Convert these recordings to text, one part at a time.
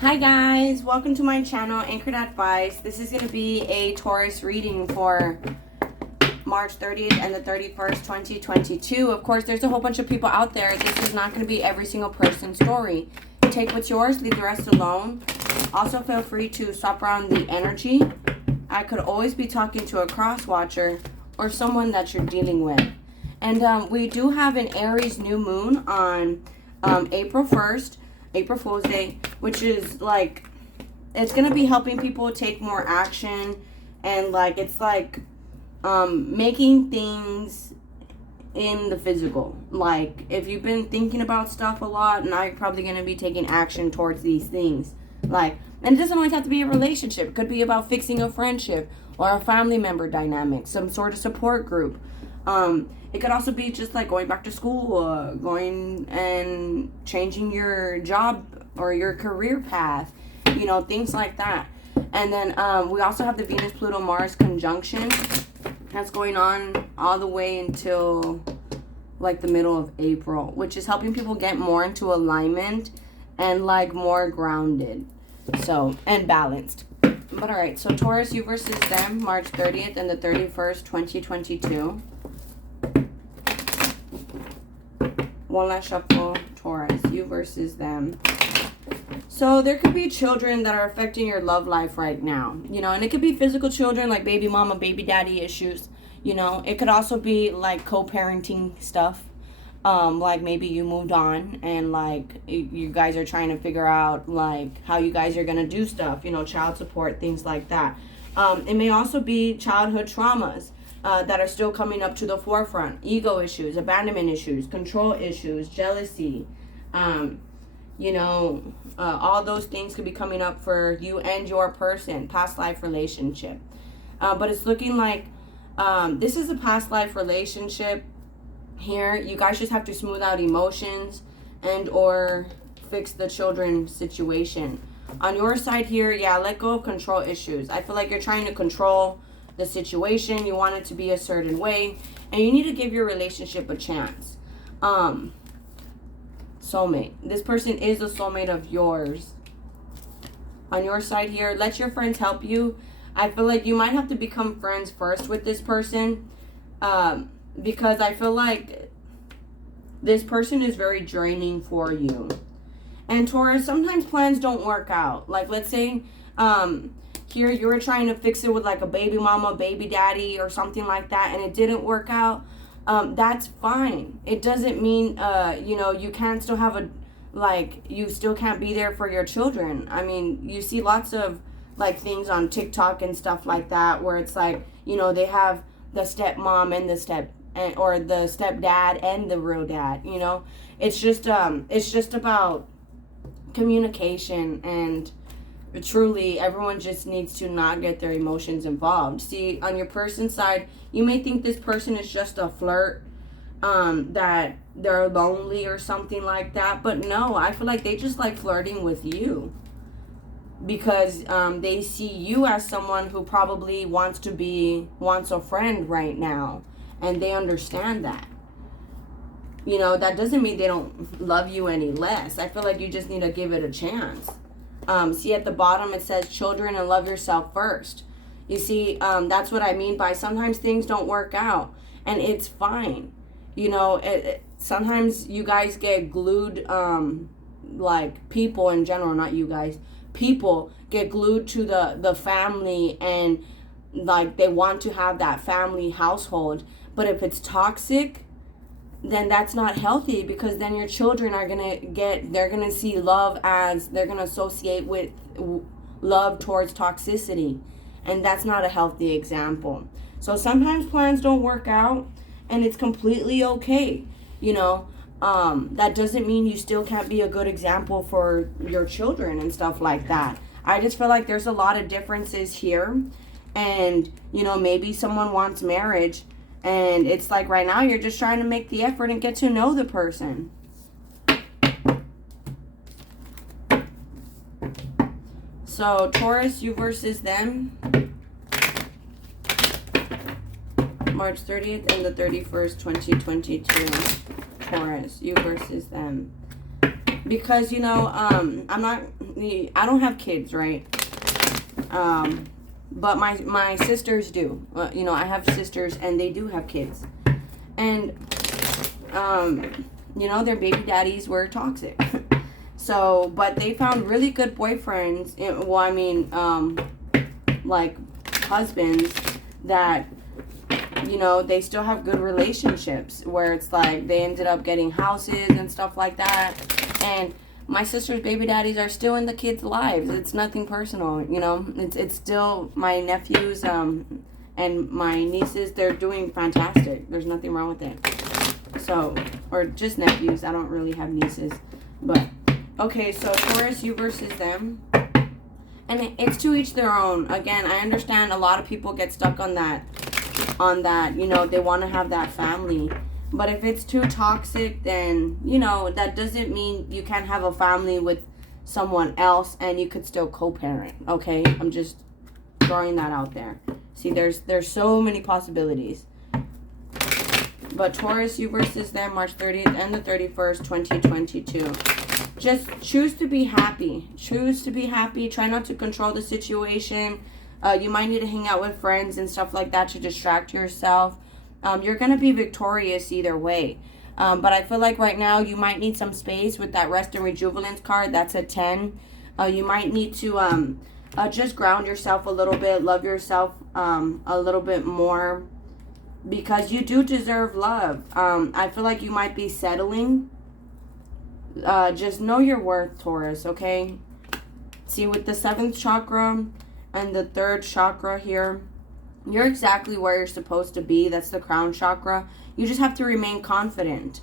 Hi guys, welcome to my channel, Anchored Advice. This is going to be a Taurus reading for March 30th and the 31st, 2022. Of course, there's a whole bunch of people out there. This is not going to be every single person's story. Take what's yours, leave the rest alone. Also, feel free to swap around the energy. I could always be talking to a cross-watcher or someone that you're dealing with. And we do have an Aries new moon on April 1st. April Fool's Day, which is like, it's gonna be helping people take more action, and like it's like making things in the physical. Like if you've been thinking about stuff a lot, now you're probably gonna be taking action towards these things. Like, and it doesn't always have to be a relationship. It could be about fixing a friendship or a family member dynamic, some sort of support group. It could also be just like going back to school, going and changing your job or your career path, you know, things like that. And then we also have the Venus-Pluto-Mars conjunction that's going on all the way until like the middle of April, which is helping people get more into alignment and like more grounded, so, and balanced. But all right, so Taurus, you versus them, March 30th and the 31st, 2022. One last shuffle. Taurus, you versus them. So there could be children that are affecting your love life right now, you know, and it could be physical children like baby mama, baby daddy issues, you know. It could also be like co-parenting stuff, like maybe you moved on and like you guys are trying to figure out like how you guys are gonna do stuff, you know, child support, things like that. It may also be childhood traumas that are still coming up to the forefront. Ego issues, abandonment issues, control issues, jealousy. You know, all those things could be coming up for you and your person, past life relationship. But it's looking like this is a past life relationship here. You guys just have to smooth out emotions and or fix the children situation. On your side here, yeah, let go of control issues. I feel like you're trying to control the situation. You want it to be a certain way, and you need to give your relationship a chance. Soulmate. This person is a soulmate of yours. On your side here, let your friends help you. I feel like you might have to become friends first with this person, because I feel like this person is very draining for you. And Taurus, sometimes plans don't work out. Like, let's say here you were trying to fix it with like a baby mama, baby daddy or something like that, and it didn't work out. That's fine. It doesn't mean you know, you can't still have a, like, you still can't be there for your children. I mean, you see lots of like things on TikTok and stuff like that where it's like, you know, they have the stepmom and the or the stepdad and the real dad, you know. It's just about communication, and truly everyone just needs to not get their emotions involved. See, on your person's side, you may think this person is just a flirt, that they're lonely or something like that, but no, I feel like they just like flirting with you because they see you as someone who probably wants a friend right now, and they understand that. You know, that doesn't mean they don't love you any less. I feel like you just need to give it a chance. See at the bottom it says children and love yourself first. You see, that's what I mean by sometimes things don't work out, and it's fine. You know, sometimes you guys get glued, like people in general, not you guys, people get glued to the family, and like they want to have that family household. But if it's toxic, then that's not healthy, because then your children are they're gonna see love as, they're gonna associate with love towards toxicity, and that's not a healthy example. So sometimes plans don't work out, and it's completely okay, you know. That doesn't mean you still can't be a good example for your children and stuff like that. I just feel like there's a lot of differences here, and you know, maybe someone wants marriage, and it's like right now you're just trying to make the effort and get to know the person. So Taurus, you versus them, March 30th and the 31st, 2022. Taurus, you versus them. Because, you know, I'm not, I don't have kids, right? But my sisters do. You know, I have sisters and they do have kids. And, you know, their baby daddies were toxic. So, but they found really good boyfriends. Well, I mean, like husbands that, you know, they still have good relationships where it's like they ended up getting houses and stuff like that. And my sister's baby daddies are still in the kids' lives. It's nothing personal, you know. It's still my nephews and my nieces. They're doing fantastic. There's nothing wrong with it. So, or just nephews. I don't really have nieces. But, okay, so Taurus, you versus them. And it's to each their own. Again, I understand a lot of people get stuck on that, you know, they want to have that family. But if it's too toxic, then, you know, that doesn't mean you can't have a family with someone else and you could still co-parent, okay? I'm just throwing that out there. See, there's so many possibilities. But Taurus, you versus them, March 30th and the 31st, 2022. Just choose to be happy. Choose to be happy. Try not to control the situation. You might need to hang out with friends and stuff like that to distract yourself. You're going to be victorious either way. But I feel like right now you might need some space with that rest and rejuvenance card. That's a 10. You might need to just ground yourself a little bit. Love yourself a little bit more. Because you do deserve love. I feel like you might be settling. Just know your worth, Taurus, okay? See, with the 7th chakra and the 3rd chakra here, you're exactly where you're supposed to be. That's the crown chakra. You just have to remain confident.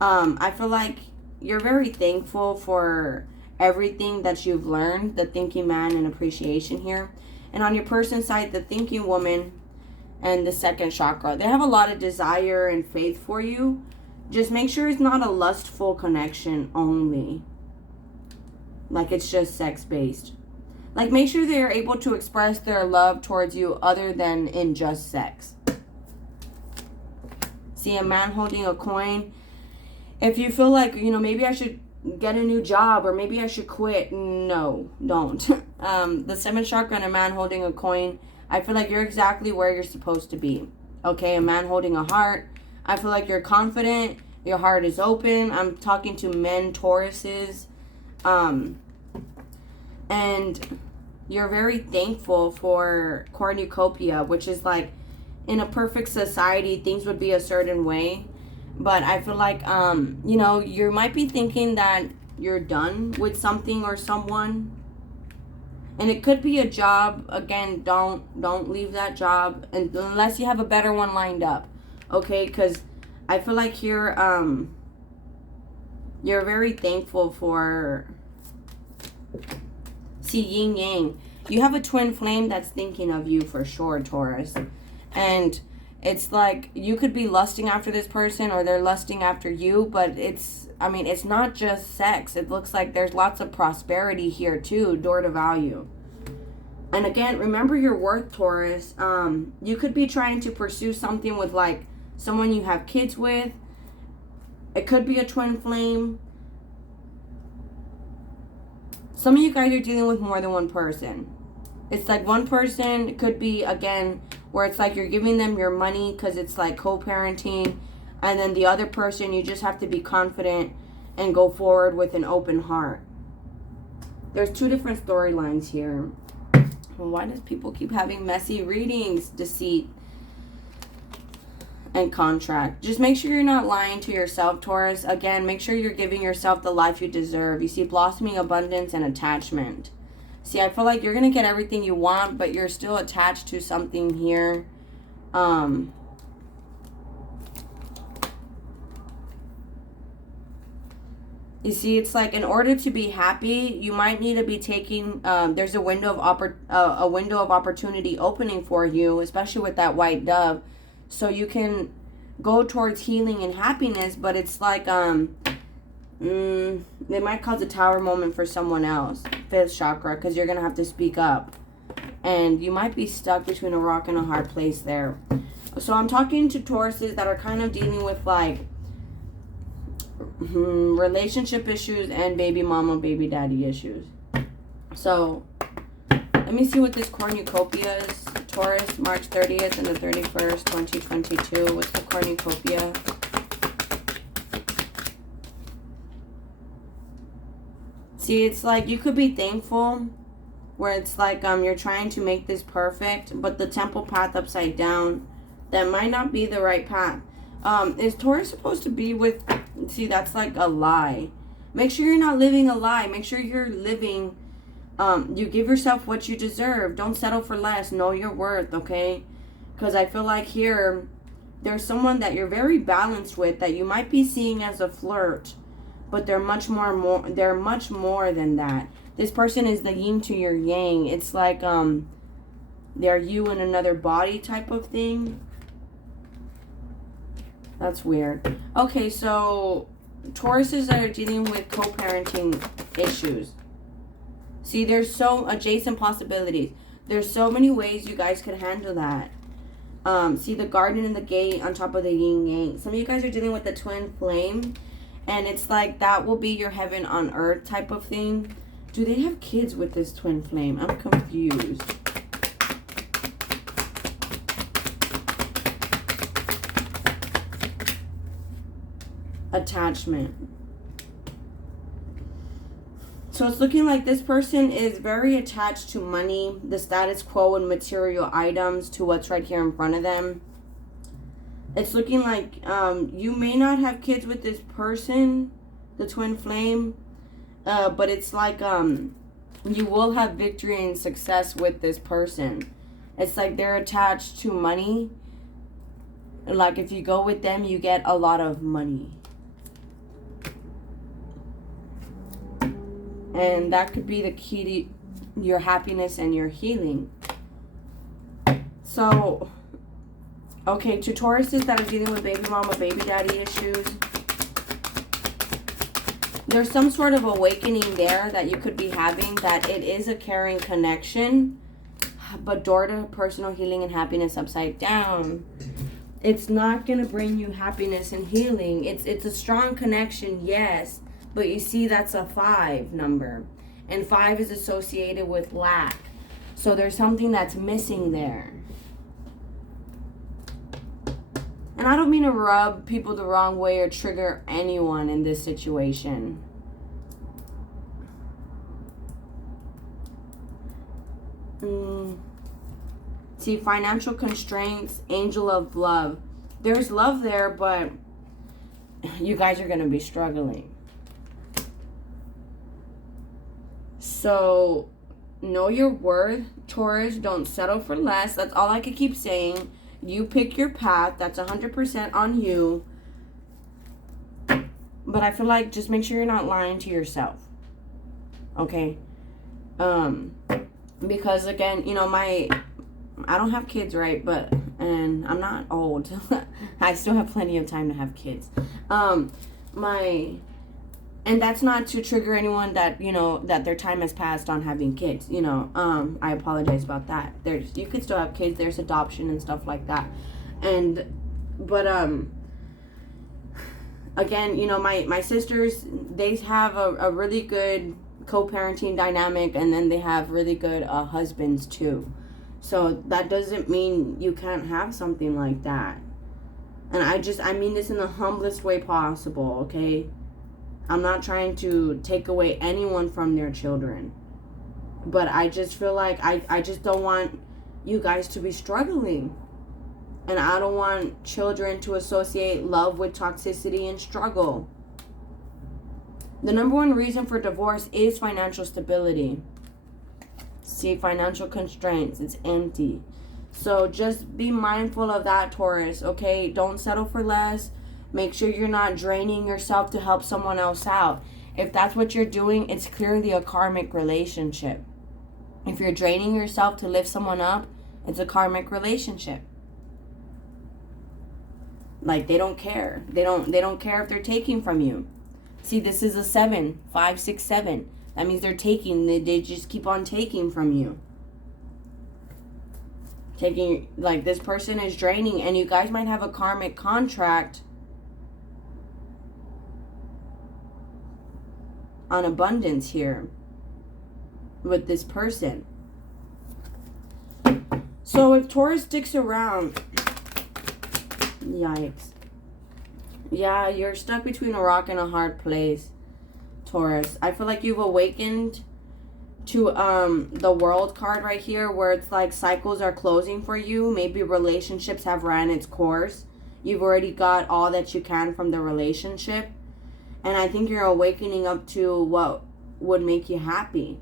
I feel like you're very thankful for everything that you've learned. The thinking man and appreciation here. And on your person side, the thinking woman and the 2nd chakra. They have a lot of desire and faith for you. Just make sure it's not a lustful connection only. Like it's just sex-based. Like, make sure they are able to express their love towards you other than in just sex. See, a man holding a coin. If you feel like, you know, maybe I should get a new job or maybe I should quit. No, don't. The 7th chakra and a man holding a coin. I feel like you're exactly where you're supposed to be. Okay, a man holding a heart. I feel like you're confident. Your heart is open. I'm talking to men, Tauruses. And you're very thankful for cornucopia, which is like, in a perfect society, things would be a certain way. But I feel like, you know, you might be thinking that you're done with something or someone. And it could be a job. Again, don't leave that job unless you have a better one lined up. Okay, because I feel like here, you're very thankful for... See, yin yang. You have a twin flame that's thinking of you for sure, Taurus. And it's like you could be lusting after this person or they're lusting after you, but it's, I mean, it's not just sex. It looks like there's lots of prosperity here too, door to value. And again, remember your worth, Taurus. You could be trying to pursue something with like someone you have kids with. It could be a twin flame. Some of you guys are dealing with more than one person. It's like one person, it could be, again, where it's like you're giving them your money because it's like co-parenting. And then the other person, you just have to be confident and go forward with an open heart. There's 2 different storylines here. Why does people keep having messy readings? Deceit and contract. Just make sure you're not lying to yourself, Taurus. Again, make sure you're giving yourself the life you deserve. You see blossoming abundance and attachment. See, I feel like you're going to get everything you want, but you're still attached to something here. You see, it's like in order to be happy, you might need to be taking, there's a window of opportunity opening for you, especially with that white dove. So you can go towards healing and happiness, but it's like, it might cause a tower moment for someone else. 5th chakra, because you're going to have to speak up. And you might be stuck between a rock and a hard place there. So I'm talking to Tauruses that are kind of dealing with like relationship issues and baby mama, baby daddy issues. So let me see what this cornucopia is. Taurus, March 30th and the 31st, 2022. What's the cornucopia? See, it's like you could be thankful, where it's like you're trying to make this perfect, but the temple path upside down, that might not be the right path. Is Taurus supposed to be with, see, that's like a lie. Make sure you're not living a lie. Make sure you're living, you give yourself what you deserve. Don't settle for less. Know your worth, okay? Because I feel like here, there's someone that you're very balanced with that you might be seeing as a flirt, but they're much more than that. This person is the yin to your yang. It's like they're you in another body type of thing. That's weird. Okay, so Tauruses that are dealing with co-parenting issues. See, there's so adjacent possibilities. There's so many ways you guys could handle that. See the garden and the gate on top of the yin yang. Some of you guys are dealing with the twin flame, and it's like that will be your heaven on earth type of thing. Do they have kids with this twin flame? I'm confused. Attachment. So it's looking like this person is very attached to money, the status quo, and material items, to what's right here in front of them. It's looking like you may not have kids with this person, the twin flame, but it's like you will have victory and success with this person. It's like they're attached to money. Like if you go with them, you get a lot of money. And that could be the key to your happiness and your healing. So, okay, to Tauruses that are dealing with baby mama, baby daddy issues, there's some sort of awakening there that you could be having, that it is a caring connection, but door to personal healing and happiness upside down. It's not going to bring you happiness and healing. It's a strong connection, yes. But you see, that's a 5 number. And 5 is associated with lack. So there's something that's missing there. And I don't mean to rub people the wrong way or trigger anyone in this situation. See, financial constraints, angel of love. There's love there, but you guys are going to be struggling. So, know your worth, Taurus. Don't settle for less. That's all I could keep saying. You pick your path. That's 100% on you. But I feel like just make sure you're not lying to yourself. Okay? Because, again, you know, I don't have kids, right? And I'm not old. I still have plenty of time to have kids. And that's not to trigger anyone that, you know, that their time has passed on having kids, you know. I apologize about that. You could still have kids. There's adoption and stuff like that. But again, you know, my sisters, they have a really good co-parenting dynamic, and then they have really good husbands too. So that doesn't mean you can't have something like that. And I mean this in the humblest way possible, okay? I'm not trying to take away anyone from their children. But I just feel like I just don't want you guys to be struggling. And I don't want children to associate love with toxicity and struggle. The number one reason for divorce is financial stability. See, financial constraints. It's empty. So just be mindful of that, Taurus, okay? Don't settle for less. Make sure you're not draining yourself to help someone else out. If that's what you're doing, it's clearly a karmic relationship. If you're draining yourself to lift someone up, it's a karmic relationship. Like, they don't care. They don't care if they're taking from you. See, this is a 7, 5, 6, 7. That means they're taking. They just keep on taking from you. Taking, like, this person is draining, and you guys might have a karmic contract on abundance here. with this person. So if Taurus sticks around, yikes. Yeah, you're stuck between a rock and a hard place, Taurus. I feel like you've awakened to the World card right here, where it's like cycles are closing for you. Maybe relationships have ran its course. You've already got all that you can from the relationship. And I think you're awakening up to what would make you happy.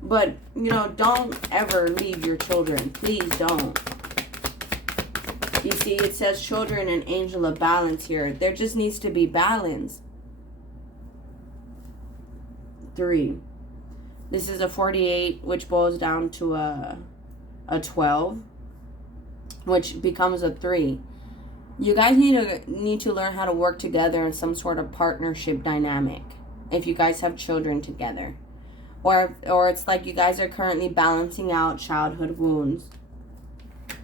But, you know, don't ever leave your children. Please don't. You see, it says children and angel of balance here. There just needs to be balance. 3. This is a 48, which boils down to a 12, which becomes a 3. You guys need to learn how to work together in some sort of partnership dynamic if you guys have children together. Or it's like you guys are currently balancing out childhood wounds.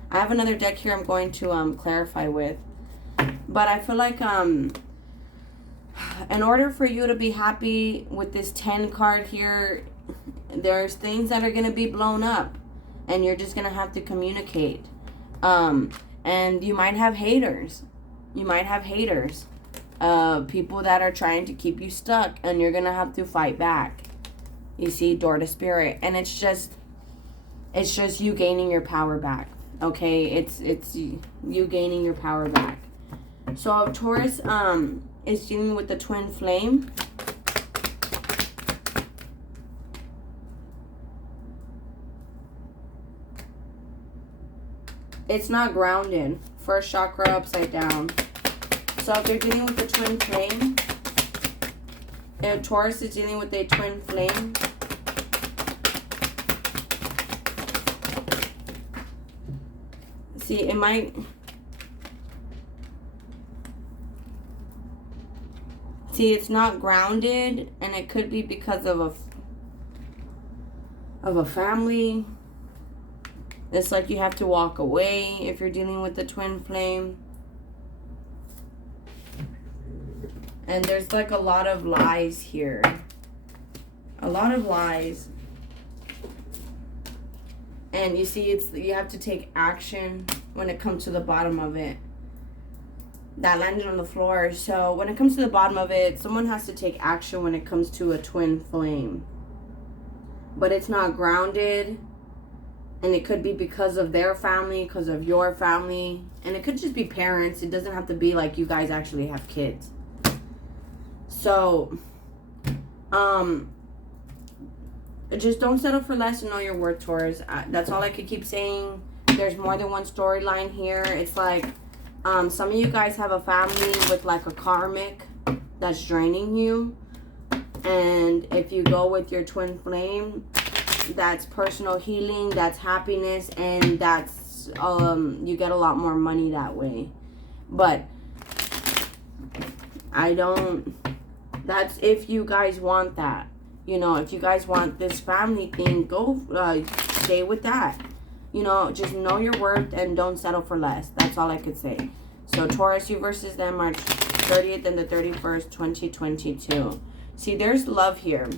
I have another deck here I'm going to clarify with. But I feel like in order for you to be happy with this 10 card here, there's things that are going to be blown up. And you're just going to have to communicate. And you might have haters. You might have haters. People that are trying to keep you stuck. And you're going to have to fight back. You see, door to spirit. And it's just you gaining your power back. Okay? It's you gaining your power back. So Taurus is dealing with the twin flame. It's not grounded. First chakra upside down. So if they're dealing with the twin flame, if Taurus is dealing with a twin flame, see, it might... See, it's not grounded, and it could be because of a family. It's like you have to walk away if you're dealing with the twin flame. And there's like a lot of lies here. A lot of lies. And you see, you have to take action when it comes to the bottom of it. That landed on the floor. So when it comes to the bottom of it, someone has to take action when it comes to a twin flame. But it's not grounded. And it could be because of their family, because of your family. And it could just be parents. It doesn't have to be like you guys actually have kids. So, just don't settle for less and know your worth, Taurus. That's all I could keep saying. There's more than one storyline here. It's like, some of you guys have a family with like a karmic that's draining you. And if you go with your twin flame, that's personal healing, that's happiness, and that's you get a lot more money that way. But that's if you guys want that. You know, if you guys want this family thing, go stay with that. You know, just know your worth and don't settle for less. That's all I could say. So Taurus, you versus them March 30th and the 31st, 2022. See, there's love here.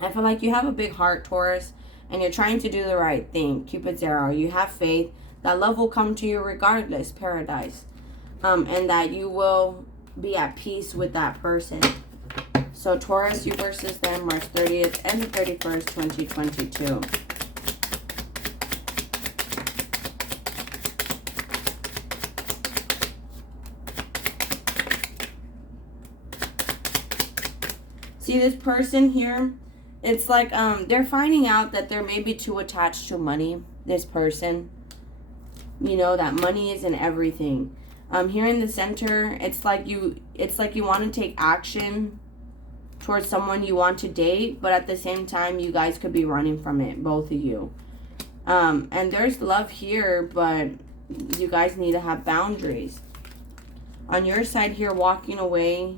I feel like you have a big heart, Taurus, and you're trying to do the right thing. Cupid 0. You have faith that love will come to you regardless, paradise. And that you will be at peace with that person. So Taurus, you versus them March 30th and the 31st, 2022. See this person here? It's like they're finding out that they're maybe too attached to money, this person. You know, that money isn't everything. Here in the center, it's like you want to take action towards someone you want to date, but at the same time you guys could be running from it, both of you. And there's love here, but you guys need to have boundaries. On your side here, walking away.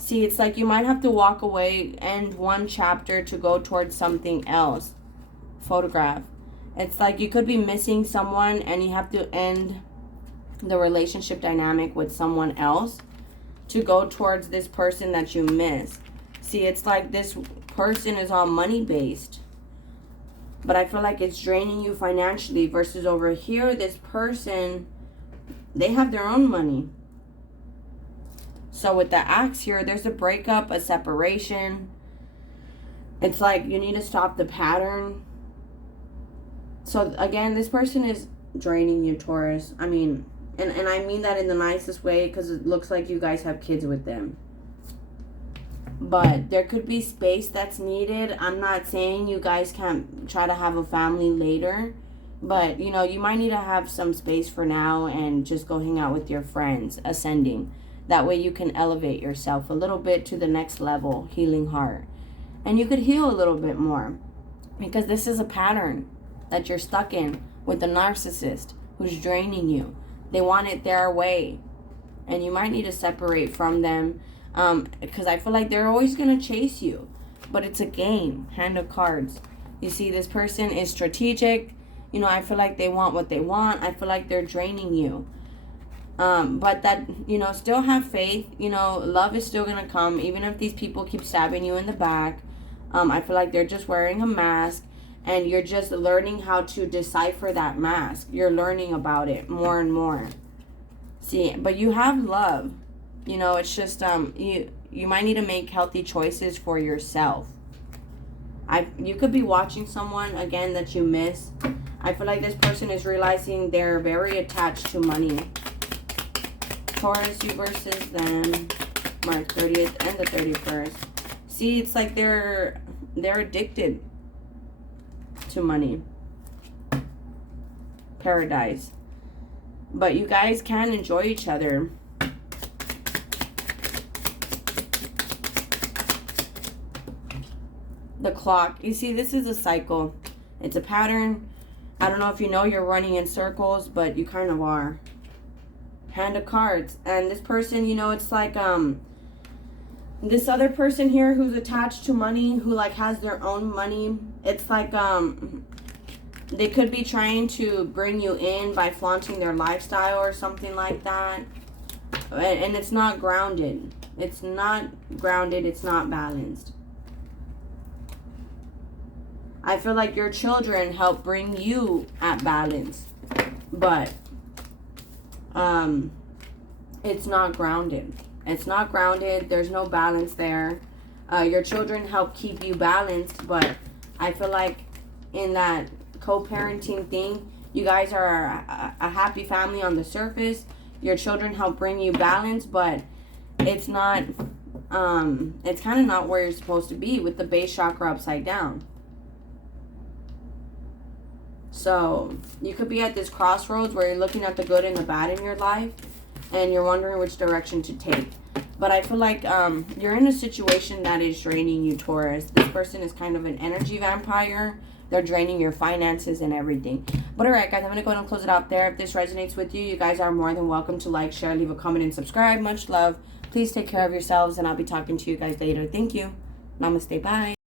See, it's like you might have to walk away, end one chapter to go towards something else. Photograph. It's like you could be missing someone and you have to end the relationship dynamic with someone else to go towards this person that you miss. See, it's like this person is all money based. But I feel like it's draining you financially. Versus over here, this person, they have their own money. So with the axe here, there's a breakup, a separation. It's like you need to stop the pattern. So again, this person is draining you, Taurus. I mean, and I mean that in the nicest way, because it looks like you guys have kids with them. But there could be space that's needed. I'm not saying you guys can't try to have a family later. But, you know, you might need to have some space for now and just go hang out with your friends, ascending. That way you can elevate yourself a little bit to the next level, healing heart. And you could heal a little bit more. Because this is a pattern that you're stuck in with a narcissist who's draining you. They want it their way. And you might need to separate from them. Because I feel like they're always going to chase you. But it's a game. Hand of cards. You see, this person is strategic. You know, I feel like they want what they want. I feel like they're draining you. But that, you know, still have faith. You know, love is still going to come. Even if these people keep stabbing you in the back. I feel like they're just wearing a mask. And you're just learning how to decipher that mask. You're learning about it more and more. See, but you have love. You know, it's just, you might need to make healthy choices for yourself. You could be watching someone, again, that you miss. I feel like this person is realizing they're very attached to money. Taurus, you versus them, March 30th and the 31st. See, it's like they're addicted to money. Paradise. But you guys can enjoy each other. The clock. You see, this is a cycle. It's a pattern. I don't know if you know you're running in circles, but you kind of are. Hand of cards. And this person, you know, it's like this other person here who's attached to money, who like has their own money. It's like they could be trying to bring you in by flaunting their lifestyle or something like that. And it's not grounded. It's not grounded. It's not balanced. I feel like your children help bring you at balance. But it's not grounded. It's not grounded. There's no balance there. Your children help keep you balanced. But I feel like in that co-parenting thing, you guys are a happy family on the surface. Your children help bring you balance. But it's not, it's kind of not where you're supposed to be with the base chakra upside down. So you could be at this crossroads where you're looking at the good and the bad in your life and you're wondering which direction to take. But I feel like you're in a situation that is draining you, Taurus. This person is kind of an energy vampire. They're draining your finances and everything. But alright, guys, I'm going to go ahead and close it out there. If this resonates with you, you guys are more than welcome to like, share, leave a comment, and subscribe. Much love. Please take care of yourselves, and I'll be talking to you guys later. Thank you. Namaste. Bye.